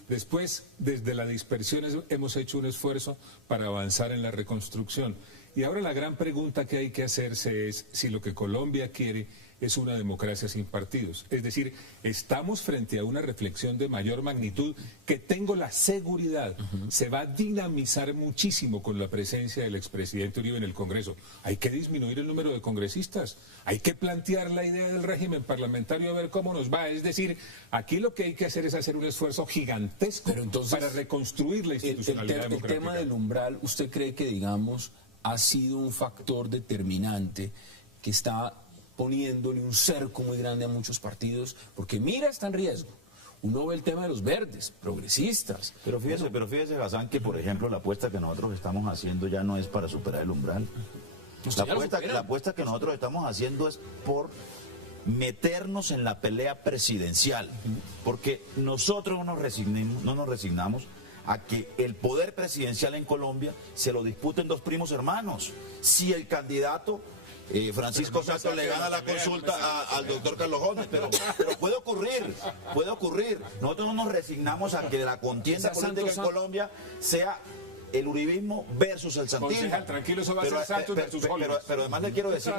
Después, desde la dispersión hemos hecho un esfuerzo para avanzar en la reconstrucción. Y ahora la gran pregunta que hay que hacerse es si lo que Colombia quiere es una democracia sin partidos. Es decir, estamos frente a una reflexión de mayor magnitud que tengo la seguridad se va a dinamizar muchísimo con la presencia del expresidente Uribe en el Congreso. Hay que disminuir el número de congresistas, hay que plantear la idea del régimen parlamentario a ver cómo nos va. Es decir, aquí lo que hay que hacer es hacer un esfuerzo gigantesco para reconstruir la institucionalidad democrática. El tema del umbral, ¿usted cree que, digamos, ha sido un factor determinante que está poniéndole un cerco muy grande a muchos partidos? Porque mira, está en riesgo. Uno ve el tema de los verdes, progresistas. Pero fíjese, Hassan, que por ejemplo la apuesta que nosotros estamos haciendo ya no es para superar el umbral. La apuesta que nosotros estamos haciendo es por meternos en la pelea presidencial, porque nosotros no nos resignamos a que el poder presidencial en Colombia se lo disputen dos primos hermanos. Si el candidato Francisco Santos le gana la consulta al doctor Carlos Holmes, pero puede ocurrir. Nosotros no nos resignamos a que la contienda política en Colombia sea el uribismo versus el santismo. Concejal, tranquilo, eso va a ser Santos versus Holmes. Pero además le quiero decir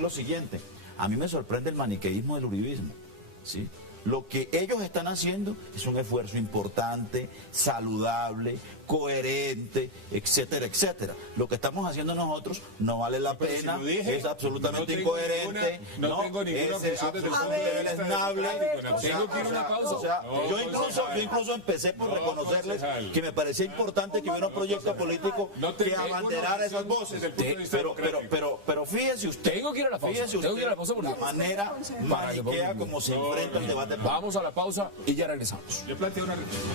lo siguiente, a mí me sorprende el maniqueísmo del uribismo, ¿sí? Lo que ellos están haciendo es un esfuerzo importante, saludable, coherente, etcétera, etcétera. Lo que estamos haciendo nosotros no vale la pena, es absolutamente incoherente, es absolutamente deleznable. Tengo que ir a una pausa. O sea, yo incluso empecé por reconocerles que me parecía importante que hubiera un proyecto político que abanderara esas voces. Pero fíjense usted, tengo que ir a la pausa, la manera maniquea como se enfrenta el debate. Vamos a la pausa y ya regresamos. Yo planteo una reflexión.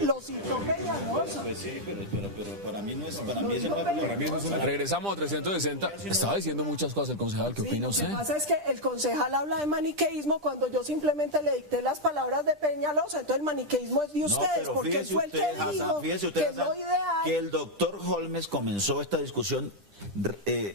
Lo citó Peñalosa. Pues sí, pero para mí no para mí eso no es Para mí eso es una... Regresamos a 360. Estaba diciendo muchas cosas el concejal. ¿Qué opina Lo usted? que pasa es que el concejal habla de maniqueísmo cuando yo simplemente le dicté las palabras de Peñalosa, entonces el maniqueísmo es de ustedes, pero porque él fíjese fue el que usted, dijo Hassan, fíjese usted, que Hassan, lo ideal... que el doctor Holmes comenzó esta discusión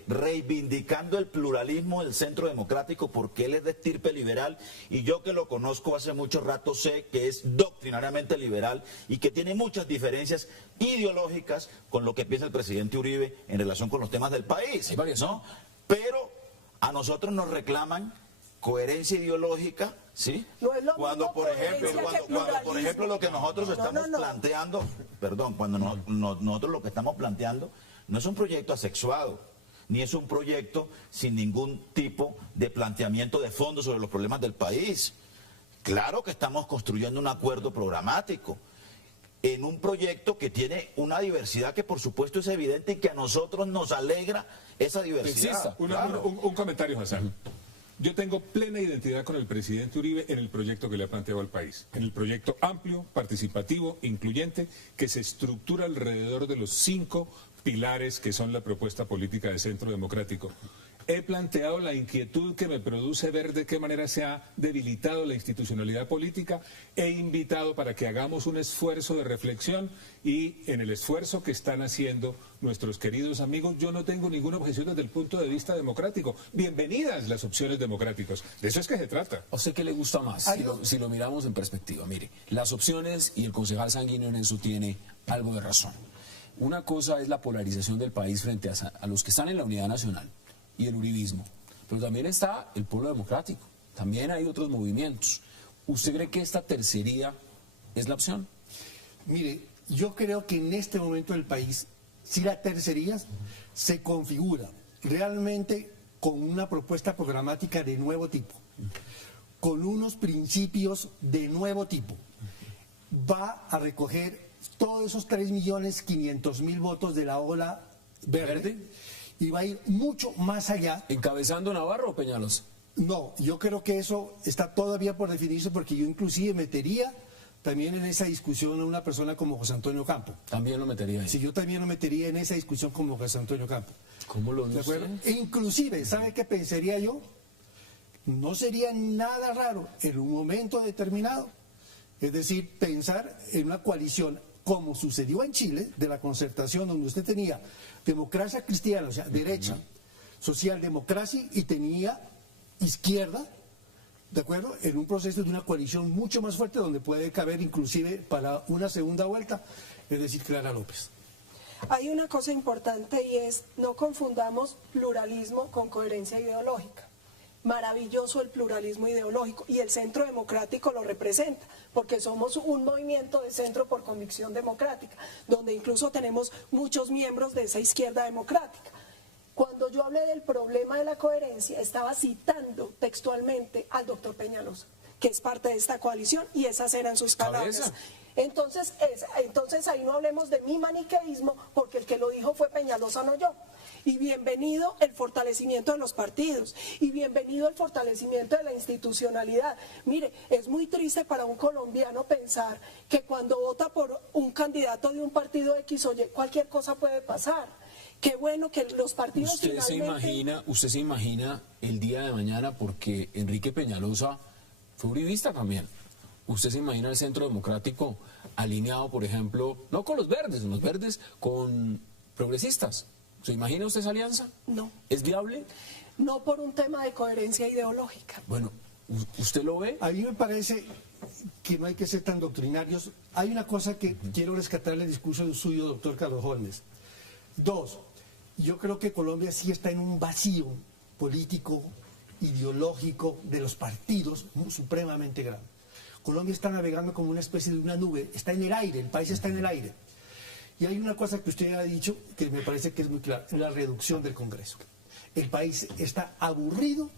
reivindicando el pluralismo del Centro Democrático porque él es de estirpe liberal y yo que lo conozco hace mucho rato sé que es doctrinariamente liberal y que tiene muchas diferencias ideológicas con lo que piensa el presidente Uribe en relación con los temas del país, Hay varias. ¿no? Pero a nosotros nos reclaman coherencia ideológica, ¿sí? No es lo Cuando, mismo por ejemplo, coherencia que cuando, por ejemplo, lo que nosotros No, estamos no. planteando, perdón, cuando nosotros lo que estamos planteando no es un proyecto asexuado, ni es un proyecto sin ningún tipo de planteamiento de fondo sobre los problemas del país. Claro que estamos construyendo un acuerdo programático en un proyecto que tiene una diversidad que por supuesto es evidente y que a nosotros nos alegra esa diversidad. exista. Claro. Un comentario, Hassan. Yo tengo plena identidad con el presidente Uribe en el proyecto que le ha planteado al país, en el proyecto amplio, participativo, incluyente, que se estructura alrededor de los 5 pilares que son la propuesta política de Centro Democrático. He planteado la inquietud que me produce ver de qué manera se ha debilitado la institucionalidad política. He invitado para que hagamos un esfuerzo de reflexión y en el esfuerzo que están haciendo nuestros queridos amigos, yo no tengo ninguna objeción desde el punto de vista democrático. Bienvenidas las opciones democráticas. De eso es que se trata. ¿A usted qué le gusta más? Si lo miramos en perspectiva, mire, las opciones y el concejal Sanguíneo en eso tiene algo de razón. Una cosa es la polarización del país frente a los que están en la unidad nacional y el uribismo, pero también está el pueblo democrático, también hay otros movimientos. ¿Usted cree que esta tercería es la opción? Mire, yo creo que en este momento del país, si la tercería se configura realmente con una propuesta programática de nuevo tipo, con unos principios de nuevo tipo, va a recoger todos esos 3.500.000 votos de la ola verde y va a ir mucho más allá. ¿Encabezando Navarro o Peñalosa? No, yo creo que eso está todavía por definirse porque yo inclusive metería también en esa discusión a una persona como José Antonio Campo. También lo metería ahí. Si yo también lo metería en esa discusión como José Antonio Campo. ¿Cómo lo ¿De dice? acuerdo? E inclusive, ¿sabe qué pensaría yo? No sería nada raro en un momento determinado, es decir, pensar en una coalición como sucedió en Chile, de la concertación donde usted tenía democracia cristiana, o sea, derecha, socialdemocracia y tenía izquierda, ¿de acuerdo? En un proceso de una coalición mucho más fuerte donde puede caber inclusive para una segunda vuelta, es decir, Clara López. Hay una cosa importante y es, no confundamos pluralismo con coherencia ideológica. Maravilloso el pluralismo ideológico y el Centro Democrático lo representa, porque somos un movimiento de centro por convicción democrática, donde incluso tenemos muchos miembros de esa izquierda democrática. Cuando yo hablé del problema de la coherencia, estaba citando textualmente al doctor Peñalosa, que es parte de esta coalición, y esas eran sus palabras. Cabeza. Entonces ahí no hablemos de mi maniqueísmo, porque el que lo dijo fue Peñalosa, no yo. Y bienvenido el fortalecimiento de los partidos, y bienvenido el fortalecimiento de la institucionalidad. Mire, es muy triste para un colombiano pensar que cuando vota por un candidato de un partido X o Y, cualquier cosa puede pasar. Qué bueno que los partidos ¿Usted finalmente... se imagina el día de mañana, porque Enrique Peñalosa fue uribista también? ¿Usted se imagina el Centro Democrático alineado, por ejemplo, no con los verdes con progresistas? ¿Se imagina usted esa alianza? No. ¿Es viable? No por un tema de coherencia ideológica. Bueno, ¿usted lo ve? A mí me parece que no hay que ser tan doctrinarios. Hay una cosa que quiero rescatar del discurso suyo, doctor Carlos Holmes. 2, yo creo que Colombia sí está en un vacío político, ideológico, de los partidos supremamente grande. Colombia está navegando como una especie de una nube, está en el aire, el país está en el aire. Y hay una cosa que usted ha dicho que me parece que es muy clara, la reducción del Congreso. El país está aburrido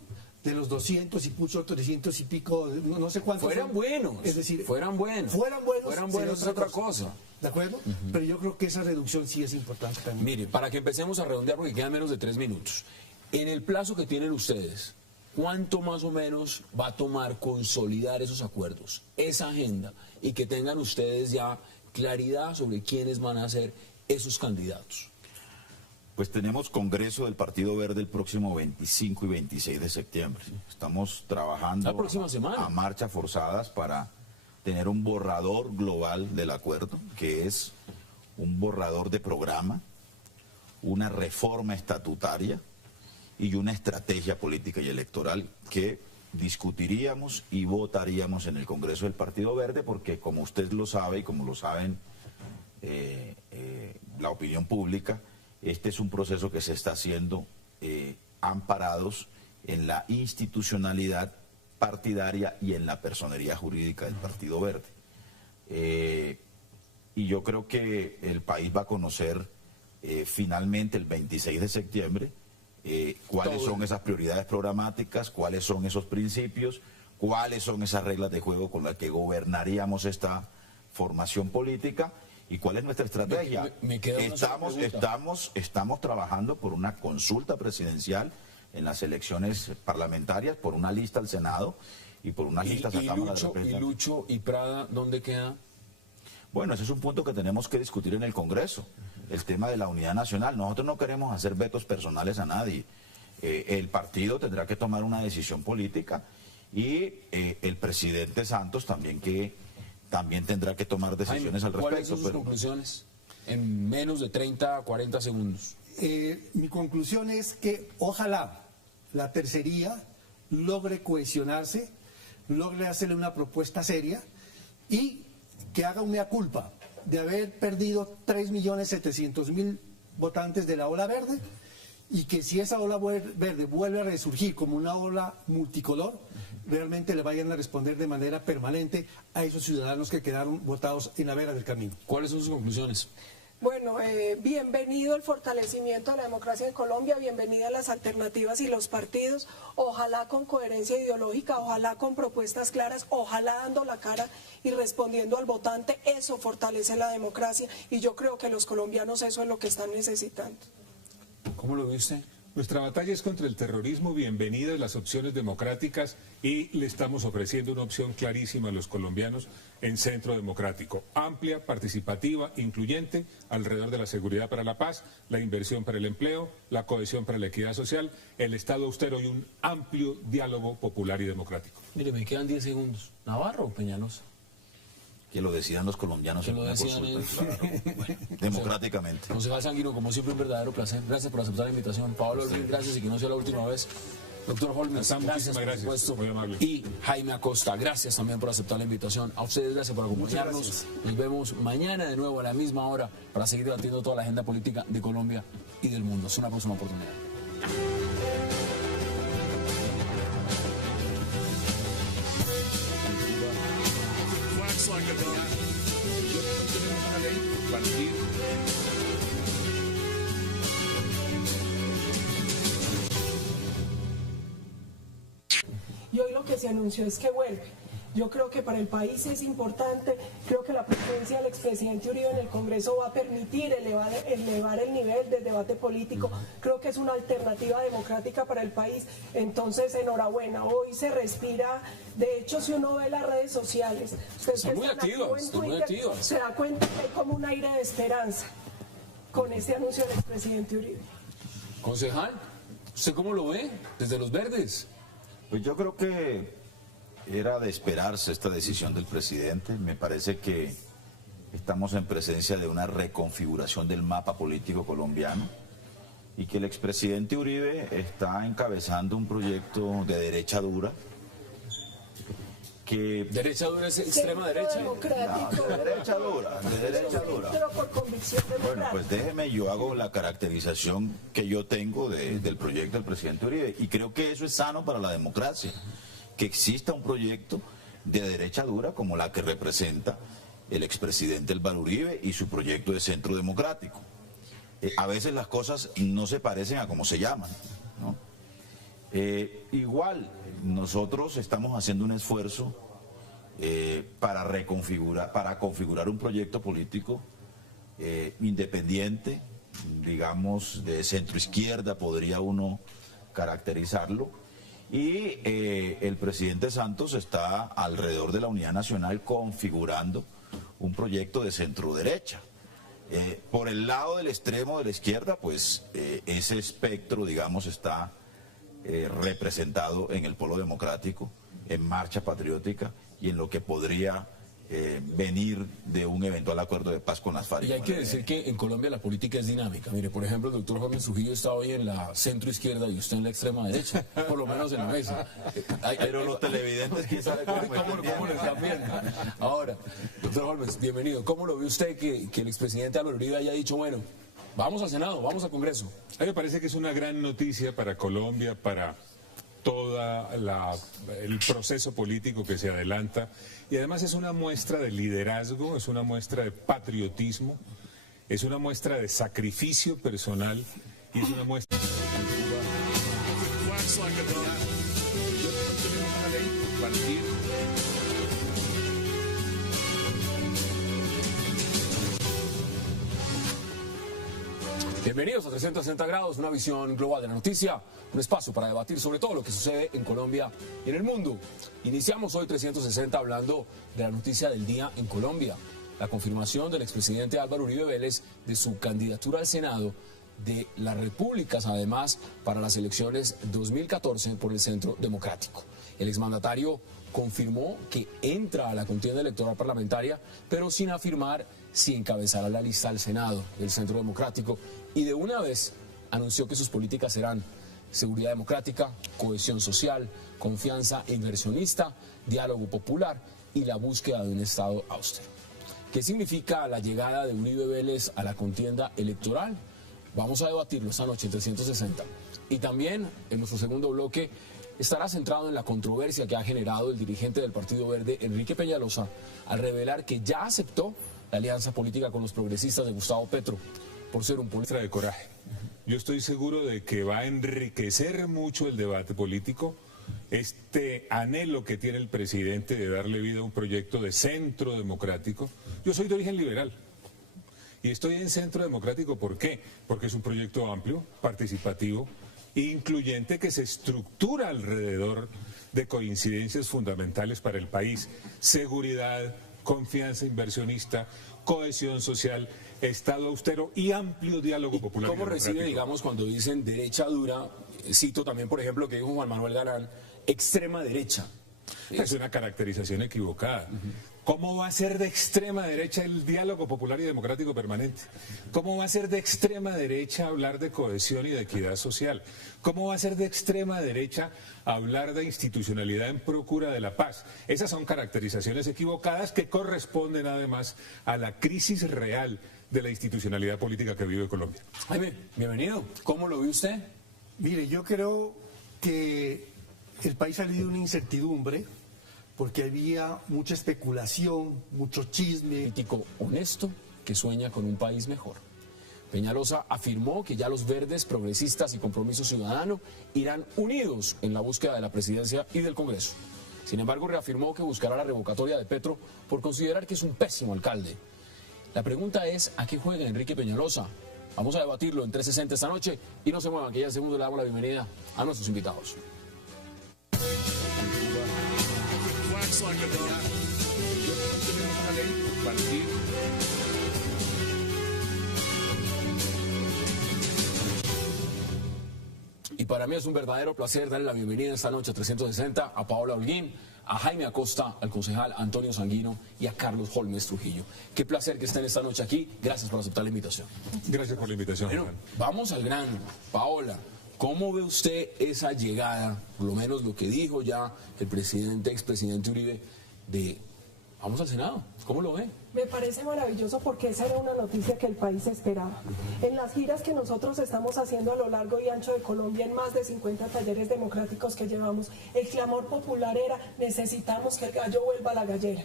de los 200 y mucho, 300 y pico, no sé cuántos. Fueran buenos. Es decir, fueran buenos es otra cosa. ¿De acuerdo? Pero yo creo que esa reducción sí es importante también. Mire, para que empecemos a redondear, porque quedan menos de 3 minutos. En el plazo que tienen ustedes, ¿cuánto más o menos va a tomar consolidar esos acuerdos, esa agenda, y que tengan ustedes ya claridad sobre quiénes van a ser esos candidatos? Pues tenemos Congreso del Partido Verde el próximo 25 y 26 de septiembre. Estamos trabajando La próxima semana. a marchas forzadas para tener un borrador global del acuerdo, que es un borrador de programa, una reforma estatutaria y una estrategia política y electoral que discutiríamos y votaríamos en el Congreso del Partido Verde, porque como usted lo sabe y como lo saben la opinión pública, este es un proceso que se está haciendo amparados en la institucionalidad partidaria y en la personería jurídica del Partido Verde. Y yo creo que el país va a conocer finalmente el 26 de septiembre cuáles son esas prioridades programáticas, cuáles son esos principios, cuáles son esas reglas de juego con las que gobernaríamos esta formación política y cuál es nuestra estrategia. Me queda una sola pregunta. Estamos trabajando por una consulta presidencial en las elecciones parlamentarias, por una lista al Senado y por unas listas a Cámara de Representantes. ¿Y Lucho y Prada dónde queda? Bueno, ese es un punto que tenemos que discutir en el Congreso, el tema de la unidad nacional. Nosotros no queremos hacer vetos personales a nadie. El partido tendrá que tomar una decisión política y el presidente Santos también tendrá que tomar decisiones al respecto. ¿Cuáles son sus conclusiones? En menos de 30 a 40 segundos. Mi conclusión es que ojalá la tercería logre cohesionarse, logre hacerle una propuesta seria y que haga un mea culpa de haber perdido 3.700.000 votantes de la ola verde y que si esa ola verde vuelve a resurgir como una ola multicolor, realmente le vayan a responder de manera permanente a esos ciudadanos que quedaron votados en la vera del camino. ¿Cuáles son sus conclusiones? Bueno, bienvenido el fortalecimiento de la democracia en Colombia, bienvenidas las alternativas y los partidos, ojalá con coherencia ideológica, ojalá con propuestas claras, ojalá dando la cara y respondiendo al votante, eso fortalece la democracia y yo creo que los colombianos eso es lo que están necesitando. ¿Cómo lo viste? Nuestra batalla es contra el terrorismo, bienvenidas las opciones democráticas y le estamos ofreciendo una opción clarísima a los colombianos en Centro Democrático, amplia, participativa, incluyente, alrededor de la seguridad para la paz, la inversión para el empleo, la cohesión para la equidad social, el Estado austero y un amplio diálogo popular y democrático. Mire, me quedan 10 segundos. ¿Navarro o Peñalosa? Que lo decidan los colombianos Que en lo una decidan consulta, ellos. claro. Bueno, Democráticamente. Concejal Sanguino, como siempre, un verdadero placer. Gracias por aceptar la invitación. Pablo Holguín, gracias y que no sea la última vez. Doctor Holmes, Muchísimas gracias, por supuesto. muy amable. Y Jaime Acosta, gracias también por aceptar la invitación. A ustedes, gracias por acompañarnos. Nos vemos mañana de nuevo a la misma hora para seguir debatiendo toda la agenda política de Colombia y del mundo. Es una próxima oportunidad. Y hoy lo que se anunció es que vuelve. Yo creo que para el país es importante, creo que la presencia del expresidente Uribe en el Congreso va a permitir elevar el nivel del debate político, creo que es una alternativa democrática para el país, entonces enhorabuena, hoy se respira, de hecho si uno ve las redes sociales, ustedes Son que muy están activos activas, en son muy Twitter, activas. se da cuenta que hay como un aire de esperanza con este anuncio del expresidente Uribe. Concejal, ¿usted cómo lo ve desde Los Verdes? Pues yo creo que era de esperarse esta decisión del presidente. Me parece que estamos en presencia de una reconfiguración del mapa político colombiano y que el expresidente Uribe está encabezando un proyecto de derecha dura que... Derecha dura es extrema derecha. No, de derecha dura, de derecha dura. Pero por convicción Bueno, democrática. pues déjeme, yo hago la caracterización que yo tengo del proyecto del presidente Uribe y creo que eso es sano para la democracia, que exista un proyecto de derecha dura como la que representa el expresidente Álvaro Uribe y su proyecto de Centro Democrático. A veces las cosas no se parecen a como se llaman, ¿no? Igual, nosotros estamos haciendo un esfuerzo para configurar un proyecto político independiente, digamos, de centroizquierda, podría uno caracterizarlo, y el presidente Santos está alrededor de la unidad nacional configurando un proyecto de centro derecha. Por el lado del extremo de la izquierda, pues ese espectro, digamos, está representado en el Polo Democrático, en Marcha Patriótica y en lo que podría venir de un eventual acuerdo de paz con las FARC. Y hay que decir que en Colombia la política es dinámica. Mire, por ejemplo, el doctor Jorge Trujillo está hoy en la centro izquierda y usted en la extrema derecha, por lo menos en la mesa. Pero los televidentes, ¿quién sabe cómo lo están viendo? Ahora, doctor Holmes, bienvenido. ¿Cómo lo ve usted que el expresidente Álvaro Uribe haya dicho, bueno, vamos al Senado, vamos al Congreso? A mí me parece que es una gran noticia para Colombia, para todo el proceso político que se adelanta, y además es una muestra de liderazgo, es una muestra de patriotismo, es una muestra de sacrificio personal y es una muestra... Bienvenidos a 360 grados, una visión global de la noticia, un espacio para debatir sobre todo lo que sucede en Colombia y en el mundo. Iniciamos hoy 360 hablando de la noticia del día en Colombia, la confirmación del expresidente Álvaro Uribe Vélez de su candidatura al Senado de las Repúblicas, además, para las elecciones 2014 por el Centro Democrático. El exmandatario confirmó que entra a la contienda electoral parlamentaria, pero sin afirmar si encabezará la lista al Senado del Centro Democrático, y de una vez anunció que sus políticas serán seguridad democrática, cohesión social, confianza inversionista, diálogo popular y la búsqueda de un Estado austero. ¿Qué significa la llegada de Uribe Vélez a la contienda electoral? Vamos a debatirlo esta noche en 360. Y también, en nuestro segundo bloque, estará centrado en la controversia que ha generado el dirigente del Partido Verde, Enrique Peñalosa, al revelar que ya aceptó la alianza política con los progresistas de Gustavo Petro, por ser un político de coraje. Yo estoy seguro de que va a enriquecer mucho el debate político, este anhelo que tiene el presidente de darle vida a un proyecto de centro democrático. Yo soy de origen liberal y estoy en centro democrático, ¿por qué? Porque es un proyecto amplio, participativo, incluyente, que se estructura alrededor de coincidencias fundamentales para el país: seguridad, confianza inversionista, cohesión social, Estado austero y amplio diálogo popular. ¿Cómo recibe, digamos, cuando dicen derecha dura? Cito también, por ejemplo, que dijo Juan Manuel Galán, extrema derecha. Es una caracterización equivocada. ¿Cómo va a ser de extrema derecha el diálogo popular y democrático permanente? ¿Cómo va a ser de extrema derecha hablar de cohesión y de equidad social? ¿Cómo va a ser de extrema derecha hablar de institucionalidad en procura de la paz? Esas son caracterizaciones equivocadas que corresponden además a la crisis real de la institucionalidad política que vive Colombia. Jaime, bienvenido. ¿Cómo lo ve usted? Mire, yo creo que el país salió de una incertidumbre porque había mucha especulación, mucho chisme. Político honesto que sueña con un país mejor. Peñalosa afirmó que ya los verdes, progresistas y Compromiso Ciudadano irán unidos en la búsqueda de la presidencia y del Congreso. Sin embargo, reafirmó que buscará la revocatoria de Petro por considerar que es un pésimo alcalde. La pregunta es, ¿a qué juega Enrique Peñalosa? Vamos a debatirlo en 360 esta noche y no se muevan, que ya en segundo le damos la bienvenida a nuestros invitados. Y para mí es un verdadero placer darle la bienvenida esta noche a 360 a Paola Holguín, a Jaime Acosta, al concejal Antonio Sanguino y a Carlos Holmes Trujillo. Qué placer que estén esta noche aquí. Gracias por aceptar la invitación. Gracias por la invitación. Bueno, vamos al grano. Paola, ¿cómo ve usted esa llegada, por lo menos lo que dijo ya el expresidente Uribe, de vamos al Senado? ¿Cómo lo ve? Me parece maravilloso porque esa era una noticia que el país esperaba. En las giras que nosotros estamos haciendo a lo largo y ancho de Colombia, en más de 50 talleres democráticos que llevamos, el clamor popular era: necesitamos que el gallo vuelva a la gallera.